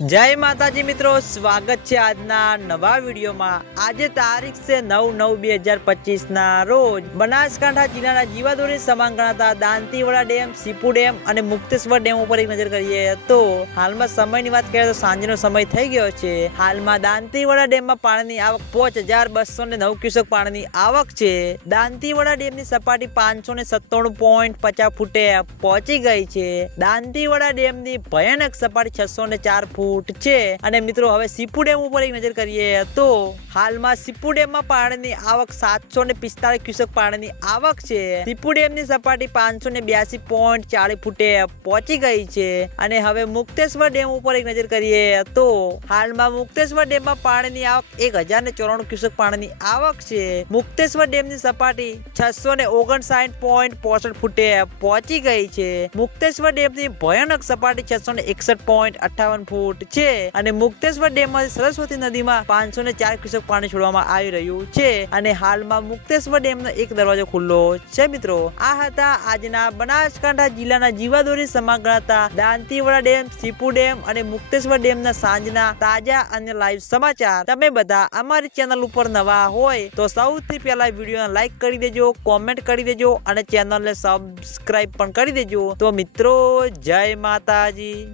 જય માતાજી મિત્રો, સ્વાગત છે આજના નવા વિડીયોમાં. આજે તારીખ છે નવ નવ બે હજાર પચીસ ના રોજ બનાસકાંઠા જિલ્લાના જીવાદોરી સમાન ગણાતા દાંતીવાડા ડેમ, સીપુ ડેમ અને મુક્તેશ્વર ડેમ ઉપર એક નજર કરીએ તો હાલમાં સમયની વાત કરીએ તો સાંજનો સમય થઈ ગયો છે. હાલમાં દાંતીવાડા ડેમમાં પાણીની આવક પાંચ હજાર બસો ને નવ ક્યુસેક પાણીની આવક છે. દાંતીવાડા ડેમની સપાટી પાંચસો ને સત્તાણું પોઈન્ટ પચાસ ફૂટે પહોંચી ગઈ છે. દાંતીવાડા ડેમની ભયાનક સપાટી છસો ને ચાર ફૂટ છે. અને મિત્રો, હવે સીપુ ડેમ ઉપર એક નજર કરીએ તો હાલમાં સીપુ ડેમમાં પાણીની આવક સાતસો ને પિસ્તાળીસ ક્યુસેક પાણીની આવક છે. સીપુ ડેમની સપાટી પાંચસો ને બ્યાસી પોઈન્ટ ચાલીસ ફૂટે પહોંચી ગઈ છે. અને હવે મુક્તેશ્વર ડેમ ઉપર એક નજર કરીએ તો હાલમાં મુક્તેશ્વર ડેમમાં પાણીની આવક એક હજાર ને ચોરાણું ક્યુસેક પાણીની આવક છે. મુક્તેશ્વર ડેમની સપાટી છસો ને ઓગણસાઠ પોઈન્ટ પોસઠ ફૂટે પહોંચી ગઈ છે. મુક્તેશ્વર ડેમની ભયાનક સપાટી છસો ને એકસઠ પોઈન્ટ અઠાવન ફૂટ છે અને મુક્તેશ્વર ડેમમાંથી સરસ્વતી નદીમાં પાંચસો ને ચાર ક્યુસેક પાણી છોડવામાં આવી રહ્યું છે અને હાલમાં મુક્તેશ્વર ડેમનો એક દરવાજો ખુલ્લો છે મિત્રો. આ હતા આજના બનાસકાંઠા જિલ્લાના જીવાદોરી ગણાતા દાંતીવાડા ડેમ સીપુ ડેમ અને મુક્તેશ્વર ડેમના સાંજના તાજા અને લાઈવ સમાચાર. તમે બધા અમારી ચેનલ ઉપર નવા હોય તો સૌથી પહેલા વિડીયોને લાઈક કરી દેજો, કોમેન્ટ કરી દેજો અને ચેનલને સબસ્ક્રાઈબ પણ કરી દેજો. તો મિત્રો, જય માતાજી.